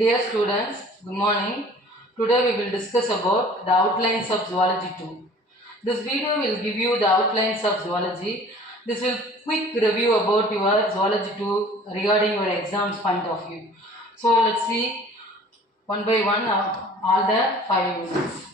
Dear students, good morning. Today we will discuss about the outlines of Zoology 2. This video will give you the outlines of zoology. This will quick review about your Zoology 2 regarding your exams point of view. So let's see one by one all the 5 units.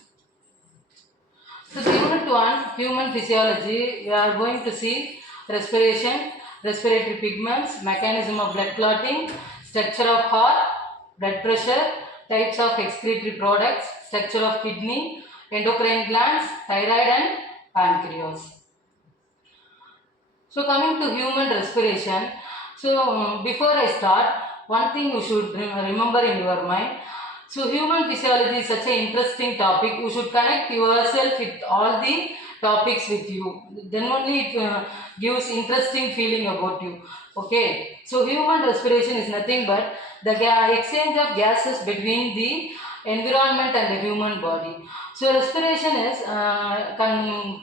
So the unit 1, human physiology, we are going to see respiration, respiratory pigments, mechanism of blood clotting, structure of heart, blood pressure, types of excretory products, structure of kidney, endocrine glands, thyroid and pancreas. So coming to human respiration, before I start, one thing you should remember in your mind. So human physiology is such an interesting topic. You should connect yourself with all the topics with you. Then only it gives interesting feeling about you. Okay. So human respiration is nothing but the exchange of gases between the environment and the human body. So respiration is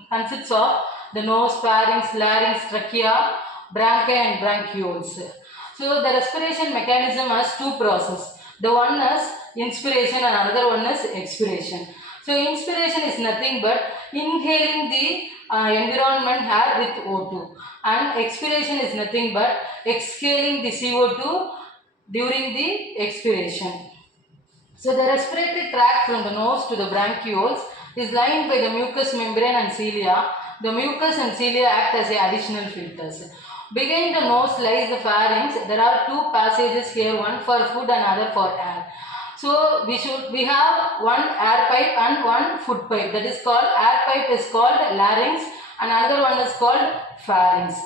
consists of the nose, pharynx, larynx, trachea, bronchi and bronchioles. So the respiration mechanism has two processes. The one is inspiration and another one is expiration. So inspiration is nothing but inhaling the environment air with O2, and expiration is nothing but exhaling the CO2 during the expiration. So the respiratory tract from the nose to the bronchioles is lined by the mucous membrane and cilia. The mucus and cilia act as additional filters. Behind the nose lies the pharynx. There are two passages here, one for food and other for air. So we have one air pipe and one food pipe. That is called air pipe is called larynx and another one is called pharynx.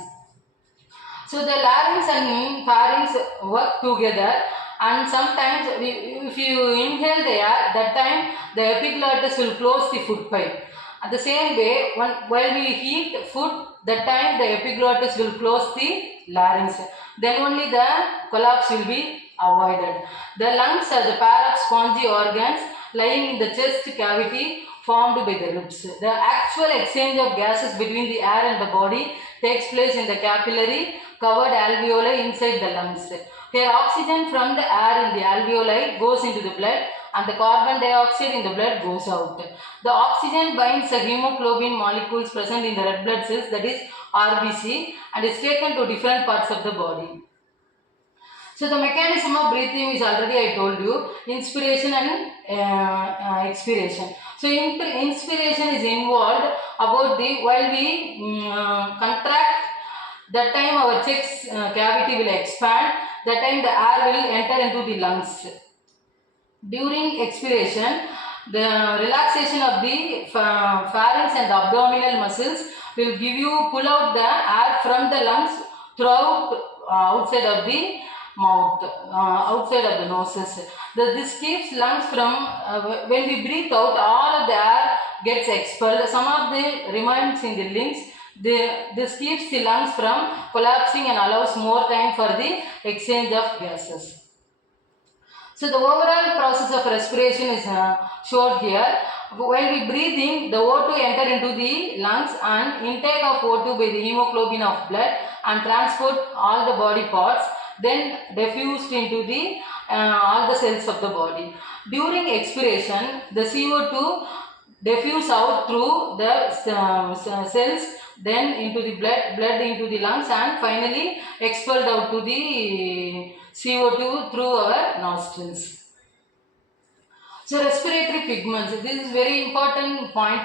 So the larynx and pharynx work together, and sometimes if you inhale the air, that time the epiglottis will close the food pipe. At the same way, while we heat food, that time the epiglottis will close the larynx. Then only the collapse will be avoided. The lungs are the pair of spongy organs lying in the chest cavity formed by the ribs. The actual exchange of gases between the air and the body takes place in the capillary covered alveoli inside the lungs. Here oxygen from the air in the alveoli goes into the blood and the carbon dioxide in the blood goes out. The oxygen binds the hemoglobin molecules present in the red blood cells, that is RBC, and is taken to different parts of the body. So the mechanism of breathing is already I told you, inspiration and expiration. So inspiration is involved about the while we contract, that time our chest cavity will expand, that time the air will enter into the lungs. During expiration, the relaxation of the pharynx and the abdominal muscles will give you pull out the air from the lungs throughout outside of the mouth, outside of the noses. This keeps lungs from, when we breathe out, all of the air gets expelled. Some of the remains in the lungs. This keeps the lungs from collapsing and allows more time for the exchange of gases. So the overall process of respiration is shown here. While we breathe in, the O2 enter into the lungs and intake of O2 by the hemoglobin of blood and transport all the body parts, then diffused into the all the cells of the body. During expiration, the CO2 diffuse out through the cells, then into the blood into the lungs, and finally expelled out to the CO2 through our nostrils. So respiratory pigments, this is very important point,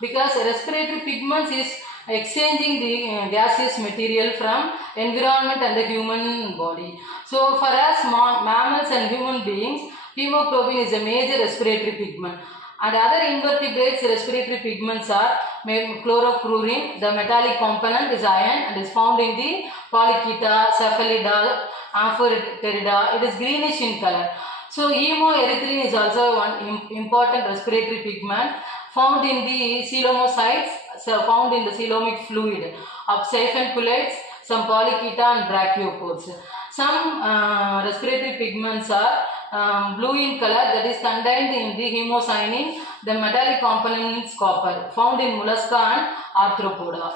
because respiratory pigments is exchanging the gaseous material from environment and the human body. So for us mammals and human beings, hemoglobin is a major respiratory pigment. And other invertebrates respiratory pigments are chlorofluorine. The metallic component is iron and is found in the Polychaeta, Cephalida, Amphoterida. It is greenish in color. So hemoerythrin is also one important respiratory pigment found in the coelomocytes, found in the coelomic fluid of siphon coelates, some Polychaeta and brachiopores. Some respiratory pigments are blue in color, that is contained in the hemocyanin. The metallic component is copper, found in mollusca and arthropoda.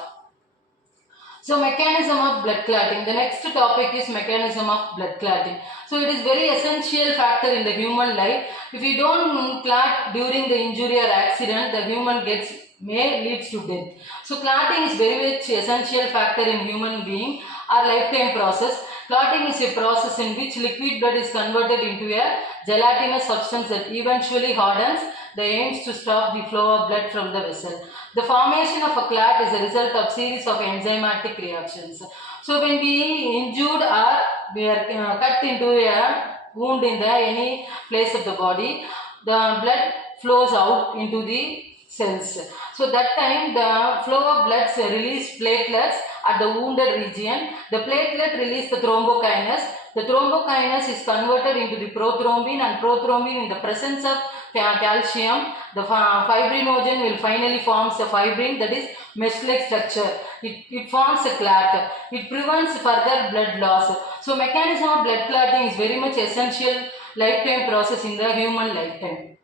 So mechanism of blood clotting. The next topic is mechanism of blood clotting. So it is very essential factor in the human life. If you don't clot during the injury or accident, the human may leads to death. So clotting is very much essential factor in human being or lifetime process. Clotting is a process in which liquid blood is converted into a gelatinous substance that eventually hardens. The aims to stop the flow of blood from the vessel. The formation of a clot is a result of series of enzymatic reactions. So when we injured or we are cut into a wound in any place of the body, the blood flows out into the cells. So that time the flow of blood release platelets at the wounded region. The platelet release the thrombokinase. The thrombokinase is converted into the prothrombin, and prothrombin in the presence of calcium, the fibrinogen will finally forms the fibrin, that is mesh-like structure. It forms a clot. It prevents further blood loss. So mechanism of blood clotting is very much essential lifetime process in the human lifetime.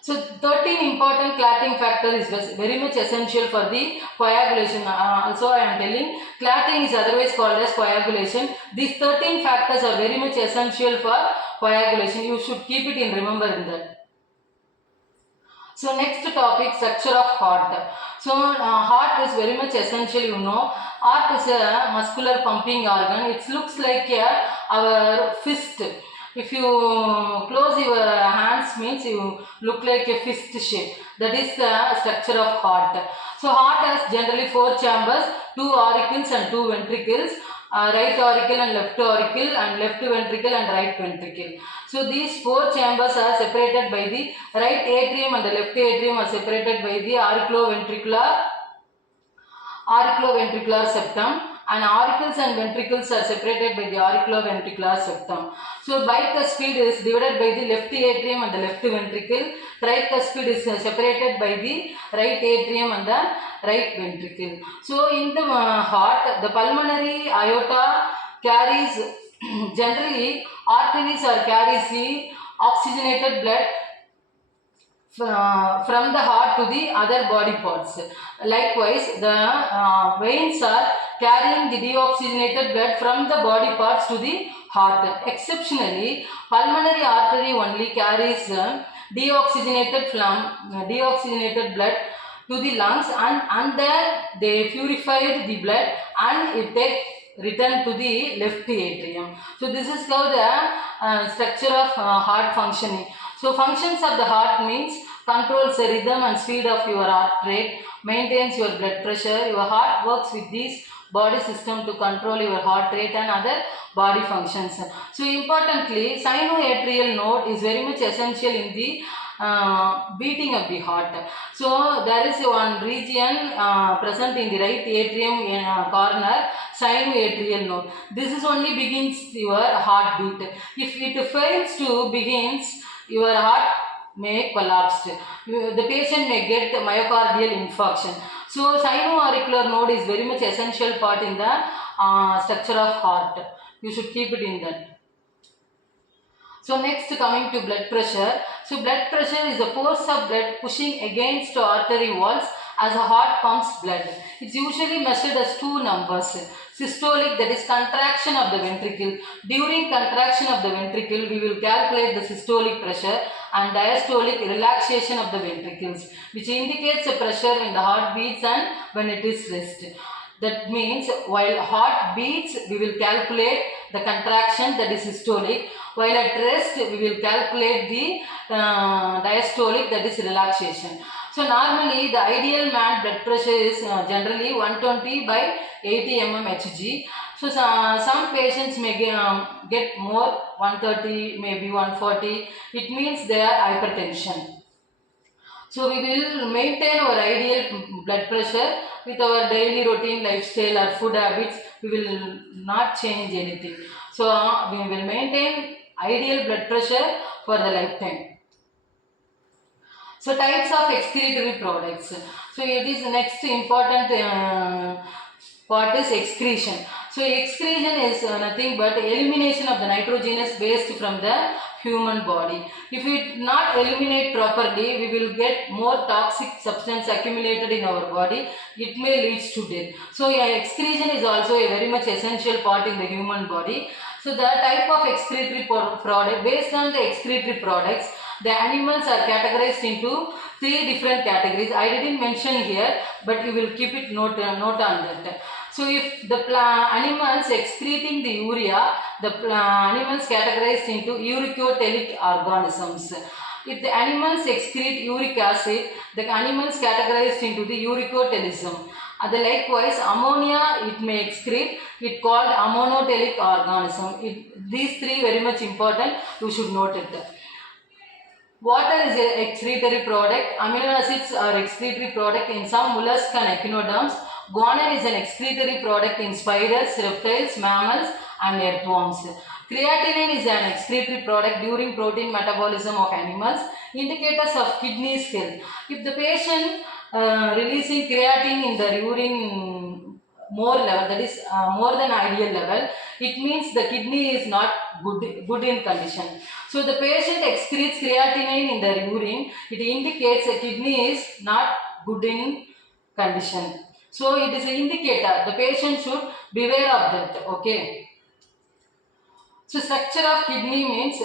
So 13 important clotting factor is very much essential for the coagulation. Also I am telling clotting is otherwise called as coagulation. These 13 factors are very much essential for coagulation. You should keep it in that. So next topic, structure of heart. So heart is very much essential, you know. Heart is a muscular pumping organ. It looks like our fist. If you close your hands means you look like a fist shape. That is the structure of heart. So heart has generally 4 chambers, 2 auricles and 2 ventricles. Right auricle and left auricle, and left ventricle and right ventricle. So these 4 chambers are separated by the right atrium, and the left atrium are separated by the auriculoventricular septum, and auricles and ventricles are separated by the auriculoventricular septum. So bicuspid is divided by the left atrium and the left ventricle. Tricuspid is separated by the right atrium and the right ventricle. So in the heart, the pulmonary aorta carries generally arteries or carries the oxygenated blood from the heart to the other body parts. Likewise, the veins are carrying the deoxygenated blood from the body parts to the heart. Exceptionally, pulmonary artery only carries deoxygenated blood to the lungs, and there they purified the blood and it takes return to the left atrium. So this is how the structure of heart functioning. So functions of the heart means controls the rhythm and speed of your heart rate, maintains your blood pressure. Your heart works with these body system to control your heart rate and other body functions. So importantly, sinoatrial node is very much essential in the beating of the heart. So there is one region present in the right atrium corner, sinoatrial node. This is only begins your heartbeat. If it fails to begins, your heart may collapse. The patient may get myocardial infarction. So sinoauricular node is very much essential part in the structure of heart. You should keep it in that. So next, coming to blood pressure. So blood pressure is the force of blood pushing against artery walls as a heart pumps blood. It's usually measured as 2 numbers. Systolic, that is contraction of the ventricle. During contraction of the ventricle, we will calculate the systolic pressure, and diastolic, relaxation of the ventricles, which indicates the pressure when the heart beats and when it is rest. That means while heart beats, we will calculate the contraction, that is systolic. While at rest, we will calculate the diastolic, that is relaxation. So normally the ideal man blood pressure is generally 120 by 80 mmHg. So some patients may get more, 130, maybe 140. It means they are hypertension. So we will maintain our ideal blood pressure with our daily routine lifestyle or food habits. We will not change anything. So we will maintain ideal blood pressure for the lifetime. So types of excretory products. So it is next important part is excretion. So excretion is nothing but elimination of the nitrogenous waste from the human body. If we not eliminate properly, we will get more toxic substance accumulated in our body. It may lead to death. So excretion is also a very much essential part in the human body. So the type of excretory product, based on the excretory products, the animals are categorized into three different categories. I didn't mention here, but you will keep it note on that. So if the animals excreting the urea, the animals categorized into uricotelic organisms. If the animals excrete uric acid, the animals categorized into the uricotelism. Likewise, ammonia it may excrete, it called ammonotelic organism. These three very much important, you should note it. Water is an excretory product. Amino acids are excretory product in some mollusks and echinoderms. Guanine is an excretory product in spiders, reptiles, mammals and earthworms. Creatinine is an excretory product during protein metabolism of animals. Indicators of kidneys health. If the patient releasing creatine in the urine more level, that is more than ideal level, it means the kidney is not good in condition. So the patient excretes creatinine in the urine, it indicates the kidney is not good in condition. So it is an indicator, the patient should beware of that. Okay. So structure of kidney means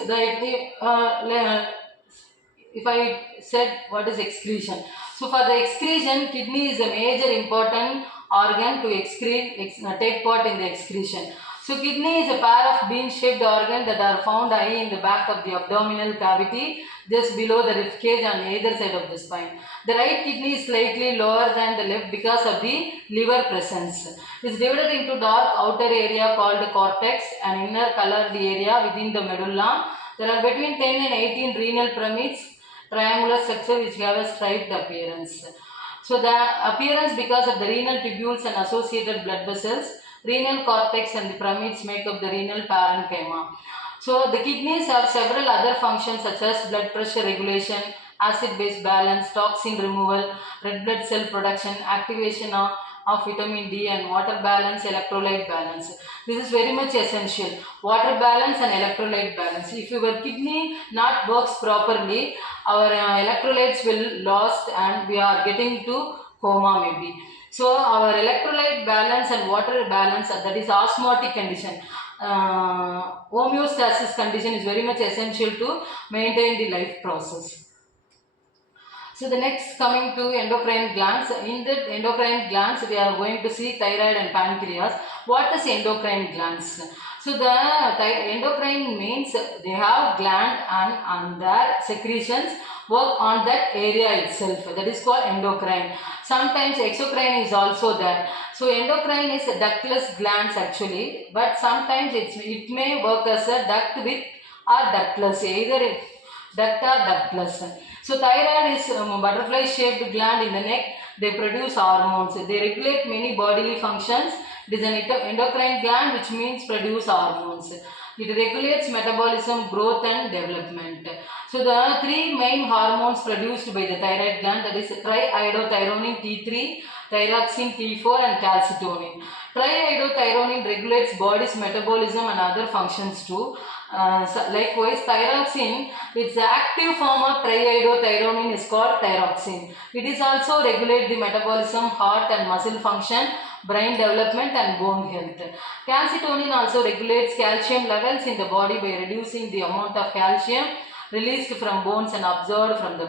if I said what is excretion. So for the excretion, kidney is a major important organ to take part in the excretion. So kidney is a pair of bean-shaped organs that are found high in the back of the abdominal cavity, just below the ribcage on either side of the spine. The right kidney is slightly lower than the left because of the liver presence. It is divided into dark outer area called cortex and inner colored area within the medulla. There are between 10 and 18 renal pyramids, triangular structure which have a striped appearance. So the appearance because of the renal tubules and associated blood vessels, renal cortex and the pyramids make up the renal parenchyma. So the kidneys have several other functions such as blood pressure regulation, acid-base balance, toxin removal, red blood cell production, activation of vitamin D and water balance, electrolyte balance. This is very much essential. Water balance and electrolyte balance. If your kidney not works properly, our electrolytes will lost and we are getting to coma maybe. So our electrolyte balance and water balance, that is osmotic condition. Homeostasis condition is very much essential to maintain the life process. So the next coming to endocrine glands. In the endocrine glands we are going to see thyroid and pancreas. What is endocrine glands? So the endocrine means they have gland and their secretions work on that area itself. That is called endocrine. Sometimes exocrine is also there. So endocrine is ductless glands actually, but sometimes it may work as a duct with or ductless, either duct or ductless. So thyroid is butterfly shaped gland in the neck. They produce hormones. They regulate many bodily functions. It is an endocrine gland which means produce hormones. It regulates metabolism, growth and development. So the three main hormones produced by the thyroid gland, that is triiodothyronine T3, thyroxine T4 and calcitonin. Triiodothyronine regulates body's metabolism and other functions too. Likewise, thyroxine, its active form of triiodothyronine is called thyroxine. It is also regulate the metabolism, heart and muscle function, brain development and bone health. Calcitonin also regulates calcium levels in the body by reducing the amount of calcium released from bones and absorbed from the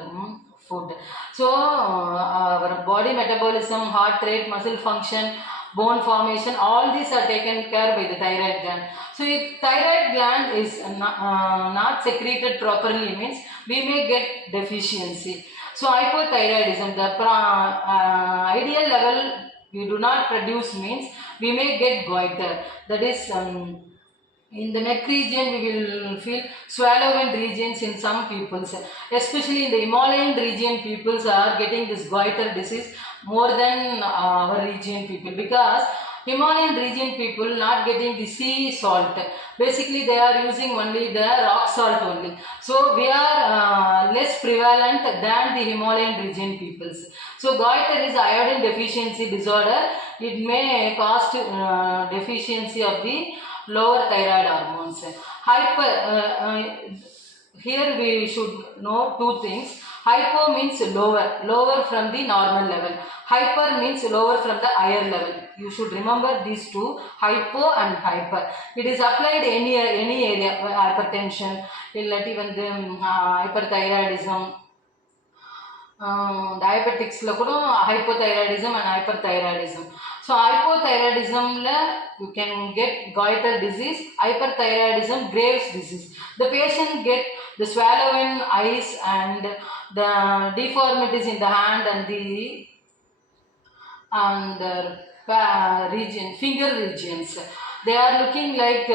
food. So our body metabolism, heart rate, muscle function, bone formation, all these are taken care by the thyroid gland. So if thyroid gland is not secreted properly, means we may get deficiency. So hypothyroidism, the ideal level we do not produce means we may get goiter. That is in the neck region we will feel swallowing regions in some peoples, especially in the Himalayan region peoples are getting this goiter disease more than our region people, because Himalayan region people not getting the sea salt. Basically, they are using only the rock salt only. So we are less prevalent than the Himalayan region peoples. So goiter is iodine deficiency disorder. It may cause deficiency of the lower thyroid hormones. Here we should know two things. Hypo means lower from the normal level. Hyper means lower from the higher level. You should remember these two, hypo and hyper. It is applied any area, hypertension, even the hyperthyroidism, diabetics la kuda hypothyroidism and hyperthyroidism. So hypothyroidism la you can get goiter disease, hyperthyroidism Graves disease. The patient get the swallowing eyes and the deformities in the hand and the finger regions. They are looking like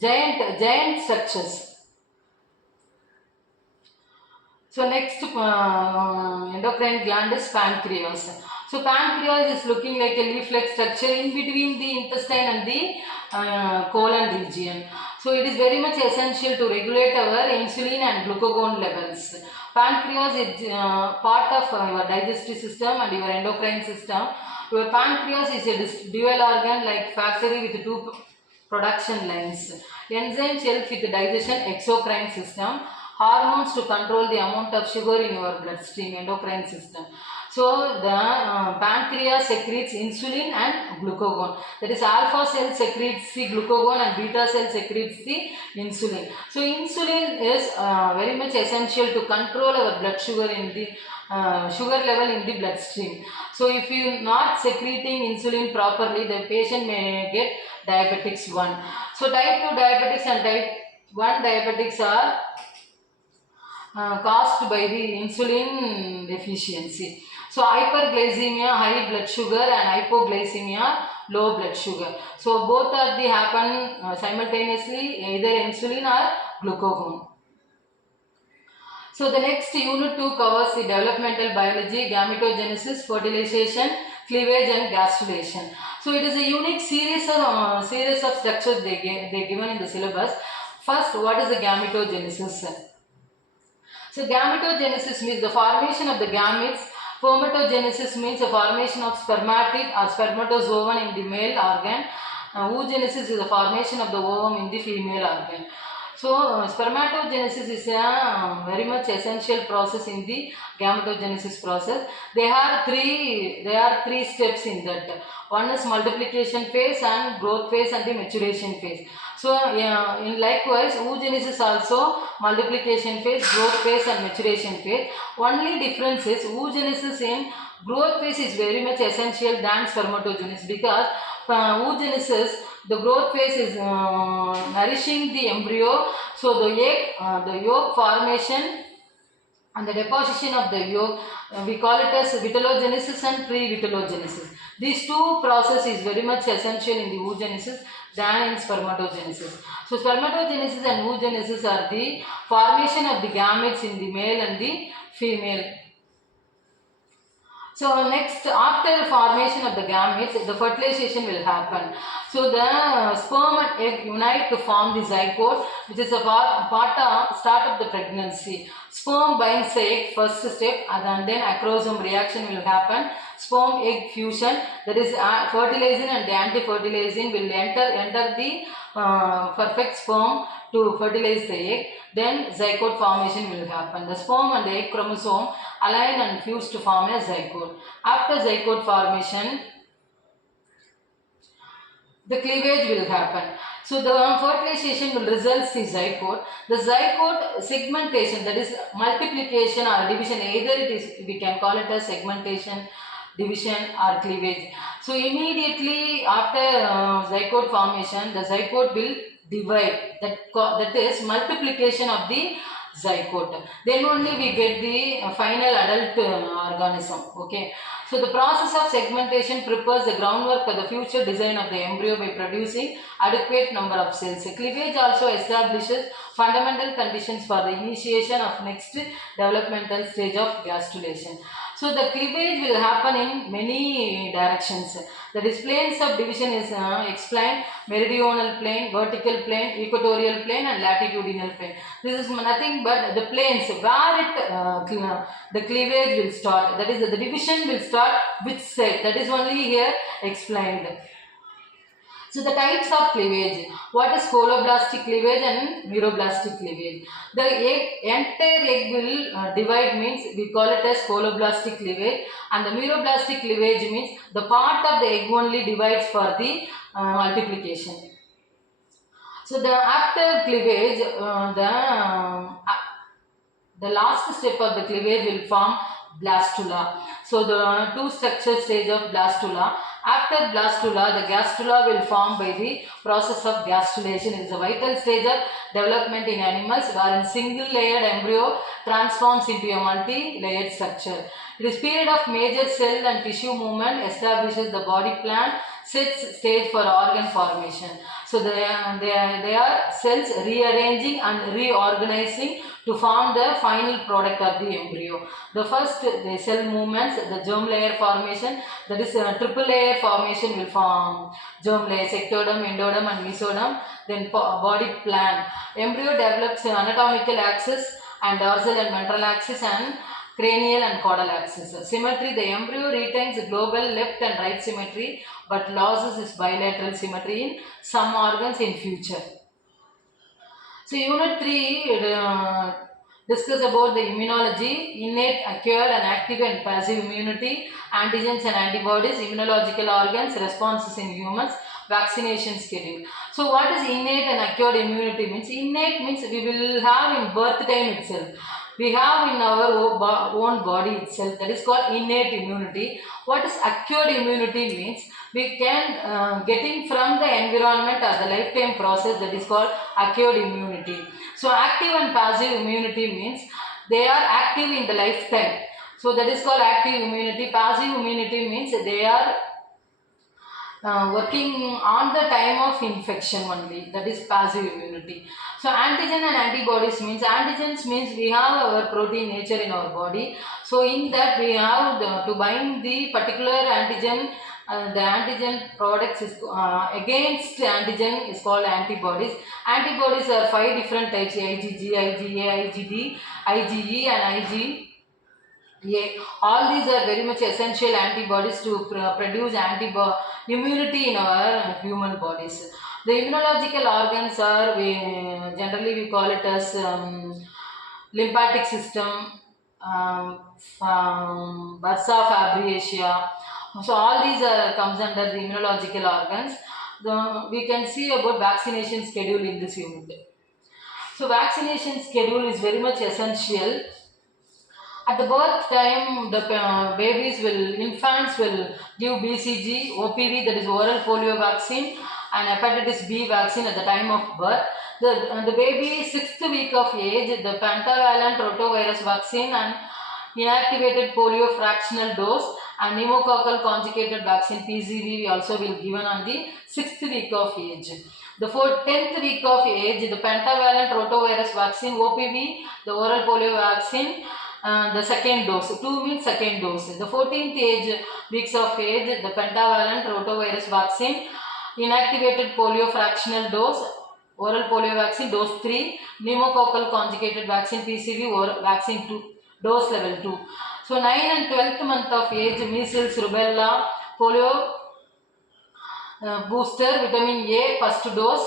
giant structures. So next endocrine gland is pancreas. So pancreas is looking like a leaf-like structure in between the intestine and the colon region. So it is very much essential to regulate our insulin and glucagon levels. Pancreas is part of your digestive system and your endocrine system. Your pancreas is a dual organ like factory with two production lines. Enzymes help with the digestion exocrine system. Hormones to control the amount of sugar in your bloodstream, endocrine system. So the pancreas secretes insulin and glucagon. That is, alpha cell secretes the glucagon and beta cell secretes the insulin. So insulin is very much essential to control our blood sugar in the sugar level in the bloodstream. So if you not secreting insulin properly, the patient may get diabetics 1. So type 2 diabetics and type 1 diabetics are caused by the insulin deficiency. So hyperglycemia, high blood sugar, and hypoglycemia, low blood sugar. So both are the happen simultaneously, either insulin or glucagon. So the next unit 2 covers the developmental biology, gametogenesis, fertilization, cleavage and gastrulation. So it is a unique series of structures they given in the syllabus. First, what is the gametogenesis? So gametogenesis means the formation of the gametes. Spermatogenesis means the formation of spermatid or spermatozoon in the male organ. Oogenesis is the formation of the ovum in the female organ. So spermatogenesis is a very much essential process in the gametogenesis process. There are three steps in that. One is multiplication phase and growth phase and the maturation phase. So in likewise, oogenesis also multiplication phase, growth phase and maturation phase. Only difference is oogenesis in growth phase is very much essential than spermatogenesis, because oogenesis, the growth phase is nourishing the embryo. So the yolk formation and the deposition of the yolk, we call it as vitellogenesis and pre-vitellogenesis. These two processes is very much essential in the oogenesis than in spermatogenesis. So spermatogenesis and oogenesis are the formation of the gametes in the male and the female. So next, after the formation of the gametes, the fertilization will happen. So the sperm and egg unite to form the zygote, which is a part of start of the pregnancy. Sperm binds the egg, first step, and then acrosome reaction will happen. Sperm egg fusion, that is fertilizing and the anti-fertilizing will enter the perfect sperm to fertilize the egg. Then zygote formation will happen. The sperm and the egg chromosome align and fuse to form a zygote. After zygote formation, the cleavage will happen. So the fertilization will result in zygote. The zygote segmentation, that is multiplication or division, either it is, we can call it as segmentation, division or cleavage. So immediately after zygote formation, the zygote will divide. That is multiplication of the zygote. Then only we get the final adult organism. Okay. So the process of segmentation prepares the groundwork for the future design of the embryo by producing adequate number of cells. Cleavage also establishes fundamental conditions for the initiation of next developmental stage of gastrulation. So the cleavage will happen in many directions. The displanes of division is explained: meridional plane, vertical plane, equatorial plane, and latitudinal plane. This is nothing but the planes where the cleavage will start. That is, the division will start which side. That is only here explained. So the types of cleavage. What is holoblastic cleavage and meroblastic cleavage? The entire egg will divide, means we call it as holoblastic cleavage, and the meroblastic cleavage means the part of the egg only divides for the multiplication. So the after cleavage, the last step of the cleavage will form blastula. So the two structure stage of blastula. After blastula, the gastrula will form by the process of gastrulation. It is a vital stage of development in animals wherein single layered embryo transforms into a multi-layered structure. It is period of major cell and tissue movement, establishes the body plan, sets stage for organ formation. So they are cells rearranging and reorganizing to form the final product of the embryo. The first, the cell movements, the germ layer formation, that is triple layer formation will form germ layers, ectoderm, endoderm and mesoderm. Then body plan. Embryo develops anatomical axis and dorsal and ventral axis and cranial and caudal axis. Symmetry, the embryo retains global left and right symmetry but loses its bilateral symmetry in some organs in future. So unit 3 discuss about the immunology, innate, acquired and active and passive immunity, antigens and antibodies, immunological organs, responses in humans, vaccination schedule. So what is innate and acquired immunity means? Innate means we will have in birth time itself. We have in our own body itself, that is called innate immunity. What is acquired immunity means? We can getting from the environment or the lifetime process, that is called acquired immunity. So active and passive immunity means they are active in the lifetime. So that is called active immunity. Passive immunity means they are working on the time of infection only, that is passive immunity. So antigen and antibodies means, antigens means we have our protein nature in our body, so in that we have to bind the particular antigen. The antigen products is against antigen is called antibodies. Antibodies are 5 different types: IgG, IgA, IgD, IgE and IgG. Yeah, all these are very much essential antibodies to produce immunity in our human bodies. The immunological organs are, generally we call it as lymphatic system, bursa fabriacea. So all these are comes under the immunological organs. We can see about vaccination schedule in this unit. So vaccination schedule is very much essential. At the birth time, the infants will give BCG, OPV, that is oral polio vaccine, and hepatitis B vaccine at the time of birth. The baby 6th week of age, the pentavalent rotavirus vaccine and inactivated polio fractional dose and pneumococcal conjugated vaccine PCV also will given on the 6th week of age. The 10th week of age, the pentavalent rotavirus vaccine OPV, the oral polio vaccine, the second dose. 2 means second dose. The 14th weeks of age, the pentavalent rotavirus vaccine, inactivated polio fractional dose, oral polio vaccine dose 3, pneumococcal conjugated vaccine PCV or vaccine 2, dose level 2. So 9 and 12th month of age, measles, rubella, polio booster, vitamin A first dose,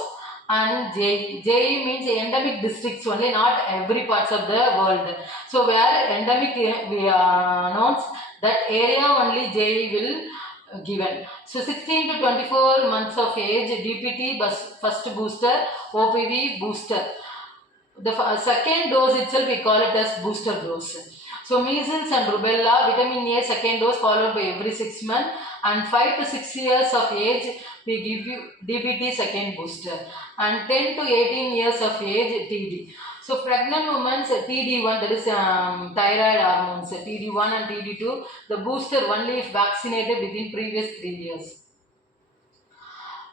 and JE. JE means endemic districts only, not every parts of the world. So where endemic we announce, that area only JE will given. So 16 to 24 months of age, DPT first booster, OPV booster. The second dose itself we call it as booster dose. So measles and rubella, vitamin A second dose followed by every 6 months, and 5 to 6 years of age we give you DPT second booster, and 10 to 18 years of age TD. So pregnant women's TD1, that is thyroid hormones, TD1 and TD2, the booster only if vaccinated within previous 3 years.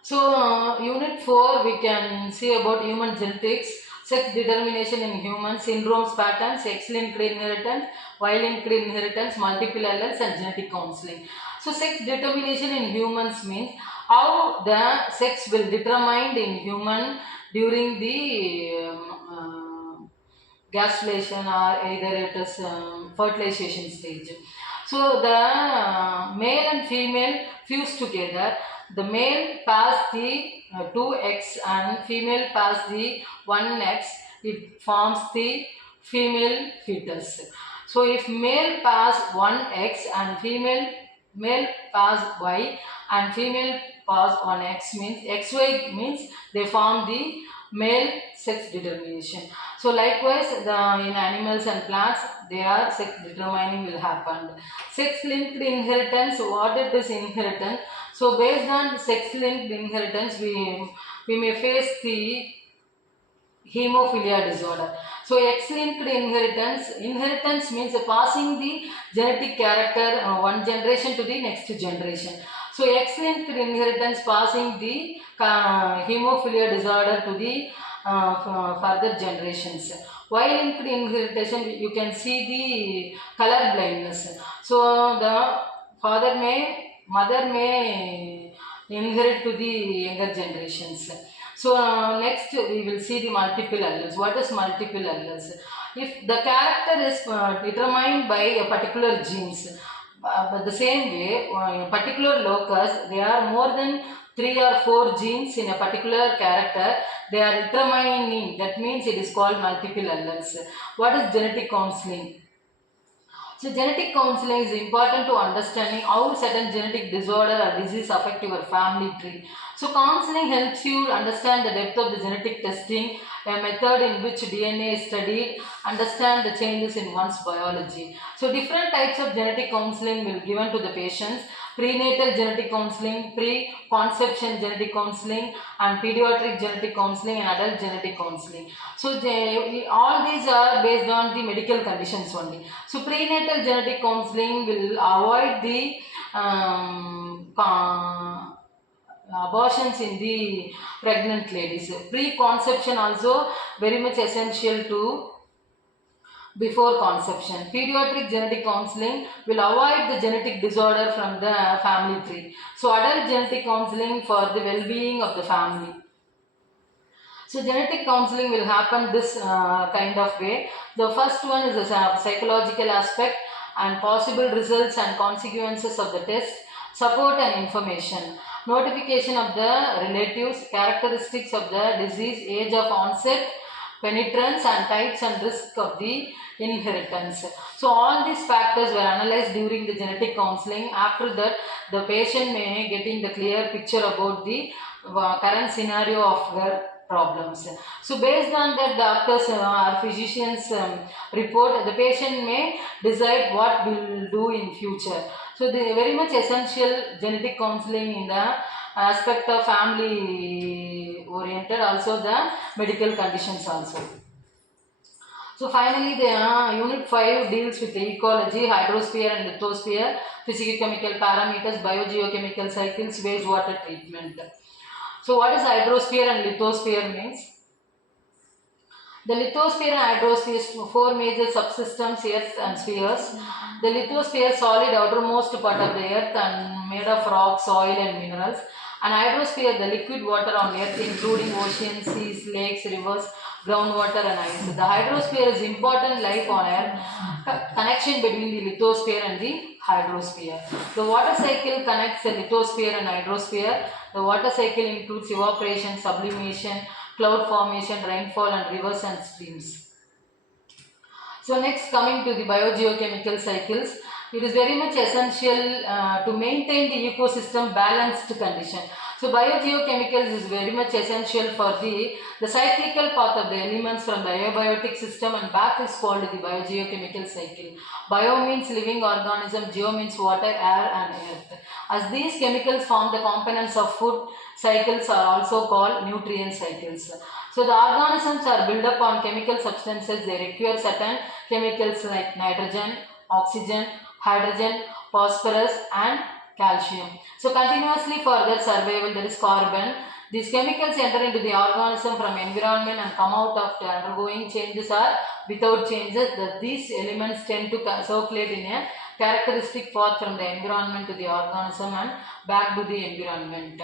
So unit 4 we can see about human genetics. sex determination in humans, syndromes, patterns, X-linked inheritance, Y-linked inheritance, multiple alleles, and genetic counseling. So sex determination in humans means how the sex will determined in human during the gastrulation or either it is fertilization stage. So the male and female fuse together. The male pass the 2x and female pass the 1x. It forms the female fetus. So if male pass 1x and male pass y and female pass 1x means xy means they form the male sex determination. So likewise, in animals and plants, they are sex determining will happen. Sex linked inheritance. What it is inheritance? So based on sex linked inheritance, we may face the hemophilia disorder. So X-linked inheritance. Inheritance means passing the genetic character one generation to the next generation. So X-linked inheritance passing the hemophilia disorder to the further generations. Y-linked inheritance, you can see the color blindness. So the mother may inherit to the younger generations. So next we will see the multiple alleles. What is multiple alleles? If the character is determined by a particular genes, but the same way, in a particular locus, there are more than 3 or 4 genes in a particular character. They are determining. That means it is called multiple alleles. What is genetic counseling? So genetic counseling is important to understanding how certain genetic disorder or disease affect your family tree. So counseling helps you understand the depth of the genetic testing, a method in which DNA is studied, understand the changes in one's biology. So different types of genetic counseling will given to the patients. Prenatal genetic counseling, pre-conception genetic counseling, and pediatric genetic counseling and adult genetic counseling. So all these are based on the medical conditions only. So prenatal genetic counseling will avoid the abortions in the pregnant ladies. Pre-conception also very much essential to before conception. Pediatric genetic counseling will avoid the genetic disorder from the family tree. So adult genetic counseling for the well-being of the family. So genetic counseling will happen this kind of way. The first one is the psychological aspect and possible results and consequences of the test, support and information, notification of the relatives, characteristics of the disease, age of onset, penetrance and types and risk of the inheritance. So all these factors were analyzed during the genetic counseling. After that, the patient may getting the clear picture about the current scenario of their problems. So based on that, doctors or physicians report, the patient may decide what will do in future. So the very much essential genetic counseling in the aspect of family oriented, also the medical conditions also. So finally, the unit 5 deals with the ecology, hydrosphere and lithosphere, physicochemical parameters, biogeochemical cycles, wastewater treatment. So what is hydrosphere and lithosphere means? The lithosphere and hydrosphere, 4 major subsystems, earth and spheres. The lithosphere, solid outermost part of the earth and made of rock, soil and minerals. And hydrosphere, the liquid water on earth including oceans, seas, lakes, rivers, groundwater and ice. The hydrosphere is important life on earth, connection between the lithosphere and the hydrosphere. The water cycle connects the lithosphere and hydrosphere. The water cycle includes evaporation, sublimation, cloud formation, rainfall and rivers and streams. So next, coming to the biogeochemical cycles, it is very much essential to maintain the ecosystem balanced condition. So biogeochemicals is very much essential for the cyclical path of the elements from the abiotic system and back is called the biogeochemical cycle. Bio means living organism, geo means water, air and earth. As these chemicals form the components of food, cycles are also called nutrient cycles. So the organisms are built up on chemical substances. They require certain chemicals like nitrogen, oxygen, hydrogen, phosphorus and calcium. So continuously for their survival there is carbon, These chemicals enter into the organism from environment and come out after undergoing changes or without changes. That these elements tend to circulate in a characteristic path from the environment to the organism and back to the environment.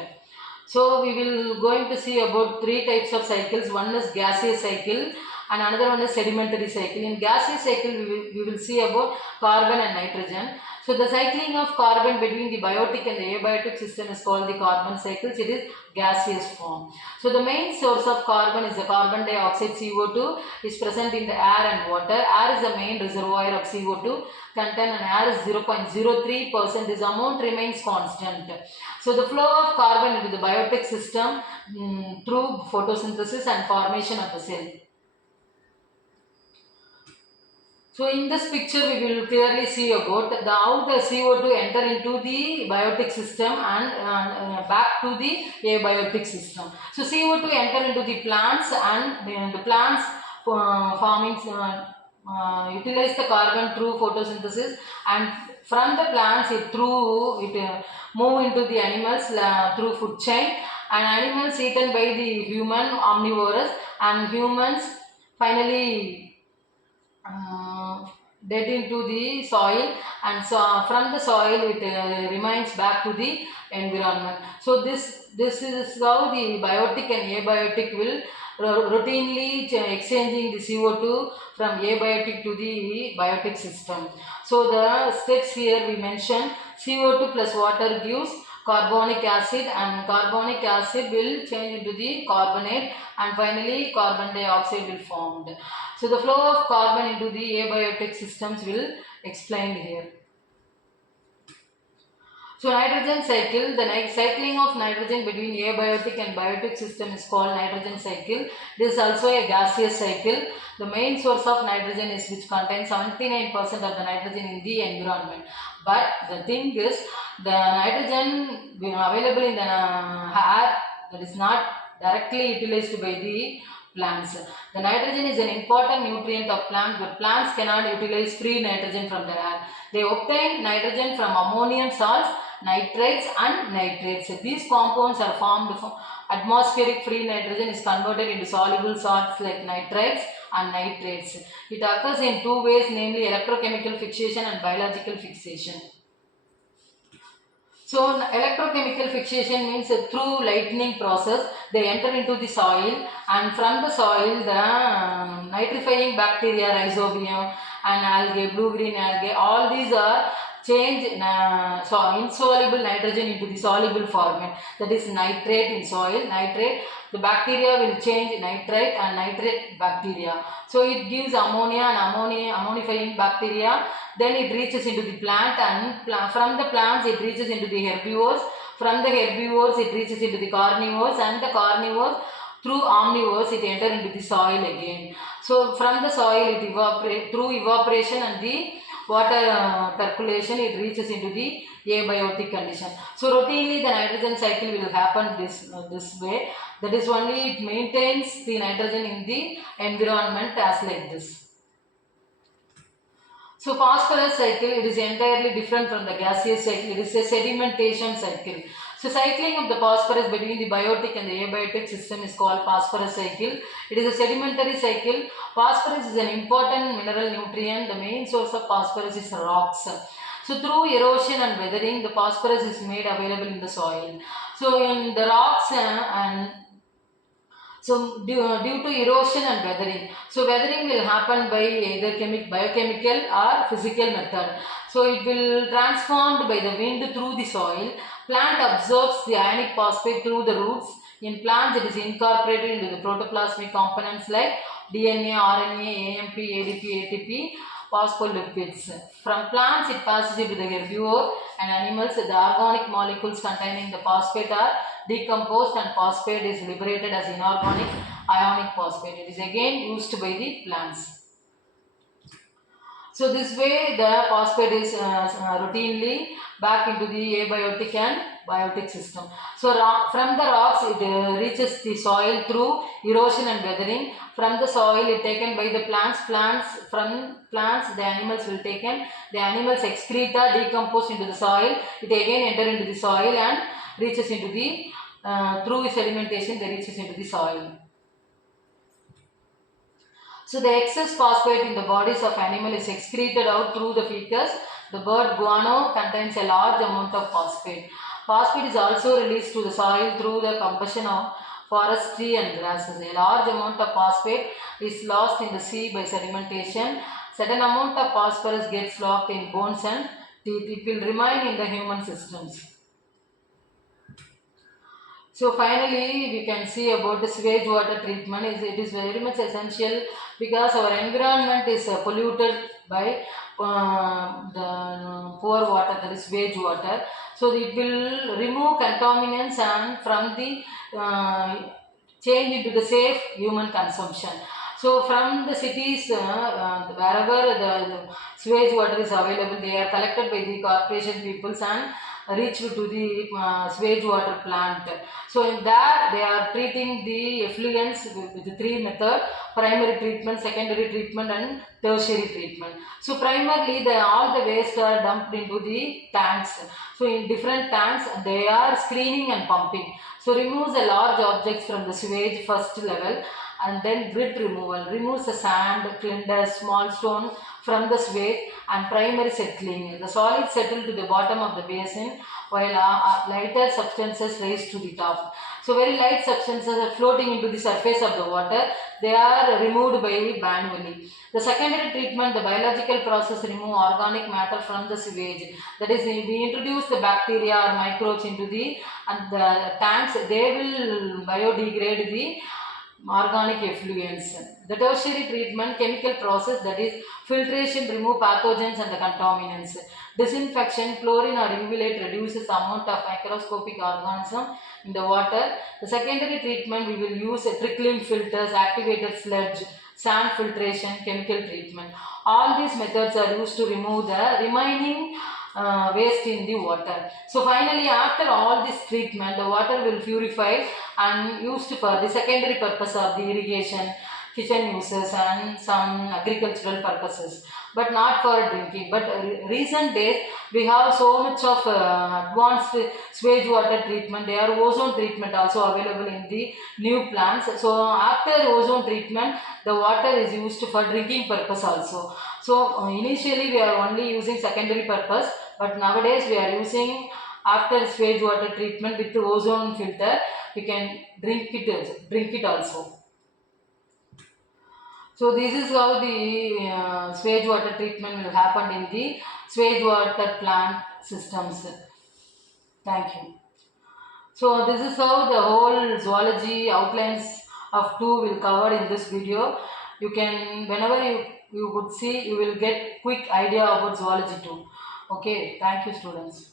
So we will going to see about three types of cycles. One is gaseous cycle and another one is sedimentary cycle. In gaseous cycle we will see about carbon and nitrogen. So the cycling of carbon between the biotic and the abiotic system is called the carbon cycles. It is gaseous form. So the main source of carbon is the carbon dioxide. CO2 is present in the air and water. Air is the main reservoir of CO2 content and air is 0.03%. This amount remains constant. So the flow of carbon into the biotic system through photosynthesis and formation of the cell. So in this picture we will clearly see about how the CO2 enter into the biotic system and back to the abiotic system. So CO2 enter into the plants and the plants farming utilize the carbon through photosynthesis, and from the plants it move into the animals through food chain, and animals eaten by the human omnivorous, and humans finally dead into the soil, and so from the soil it remains back to the environment. So this is how the biotic and abiotic will routinely exchanging the CO2 from abiotic to the biotic system. So the steps here we mentioned: CO2 plus water gives carbonic acid, and carbonic acid will change into the carbonate, and finally carbon dioxide will formed. So the flow of carbon into the abiotic systems will explained here. So nitrogen cycle, the cycling of nitrogen between abiotic and biotic system is called nitrogen cycle. This is also a gaseous cycle. The main source of nitrogen is which contains 79% of the nitrogen in the environment. But the thing is, the nitrogen available in the air, that is not directly utilized by the plants. The nitrogen is an important nutrient of plants, but plants cannot utilize free nitrogen from the air. They obtain nitrogen from ammonium salts, nitrites and nitrates. These compounds are formed from atmospheric free nitrogen is converted into soluble salts like nitrites and nitrates. It occurs in two ways, namely electrochemical fixation and biological fixation. So electrochemical fixation means through lightning process they enter into the soil, and from the soil the nitrifying bacteria, rhizobium and algae, blue-green algae, all these are change insoluble nitrogen into the soluble format, that is nitrate in soil. Nitrate, the bacteria will change nitrite and nitrate bacteria. So it gives ammonia and ammonifying bacteria. Then it reaches into the plant, and from the plants it reaches into the herbivores. From the herbivores it reaches into the carnivores, and the carnivores through omnivores it enter into the soil again. So from the soil it evaporate through evaporation and the water percolation it reaches into the abiotic condition. So routinely the nitrogen cycle will happen this way. That is only it maintains the nitrogen in the environment as like this. So phosphorus cycle, it is entirely different from the gaseous cycle. It is a sedimentation cycle. So cycling of the phosphorus between the biotic and the abiotic system is called phosphorus cycle. It is a sedimentary cycle. Phosphorus is an important mineral nutrient. The main source of phosphorus is rocks. So through erosion and weathering, the phosphorus is made available in the soil. So in the rocks due to erosion and weathering. So weathering will happen by either biochemical or physical method. So it will transformed by the wind through the soil. Plant absorbs the ionic phosphate through the roots. In plants it is incorporated into the protoplasmic components like DNA, RNA, AMP, ADP, ATP, phospholipids. From plants it passes into the herbivore and animals. The organic molecules containing the phosphate are decomposed and phosphate is liberated as inorganic ionic phosphate. It is again used by the plants. So this way the phosphate is routinely back into the abiotic and biotic system. So from the rocks it reaches the soil through erosion and weathering. From the soil it taken by the from plants the animals will taken. The animals excreta decomposed into the soil. It again enter into the soil and reaches into the through sedimentation they reaches into the soil. So the excess phosphate in the bodies of animal is excreted out through the fecus. The bird guano contains a large amount of phosphate. Phosphate is also released to the soil through the combustion of forestry and grasses. A large amount of phosphate is lost in the sea by sedimentation. Certain amount of phosphorus gets locked in bones and teeth. It will remain in the human systems. So finally, we can see about the sewage water treatment. It is very much essential because our environment is polluted by the poor water, that is sewage water. So it will remove contaminants and from the change into the safe human consumption. So from the cities, wherever the sewage water is available, they are collected by the corporation peoples and reached to the sewage water plant. So in that they are treating the effluents with the three method: primary treatment, secondary treatment and tertiary treatment. So primarily all the waste are dumped into the tanks. So in different tanks they are screening and pumping. So removes the large objects from the sewage first level, and then grit removal removes the sand, clinker, small stone from the sewage, and primary settling. The solids settle to the bottom of the basin while lighter substances rise to the top. So very light substances are floating into the surface of the water. They are removed by manually. The secondary treatment, the biological process remove organic matter from the sewage. That is, we introduce the bacteria or microbes into the tanks. They will biodegrade the organic effluents. The tertiary treatment, chemical process, that is filtration, remove pathogens and the contaminants. Disinfection, chlorine or UV light reduces the amount of microscopic organism in the water. The secondary treatment, we will use trickling filters, activated sludge, sand filtration, chemical treatment. All these methods are used to remove the remaining waste in the water. So finally, after all this treatment, the water will purify and used for the secondary purpose of the irrigation, kitchen uses and some agricultural purposes, but not for drinking. But recent days we have so much of advanced sewage water treatment. There are ozone treatment also available in the new plants. So after ozone treatment, the water is used for drinking purpose also. So initially we are only using secondary purpose, but nowadays we are using after sewage water treatment with the ozone filter. We can drink it also. So this is how the sewage water treatment will happen in the sewage water plant systems. Thank you. So this is how the whole zoology outlines of 2 will cover in this video. You can, whenever you would see, you will get quick idea about zoology 2. Okay, thank you students.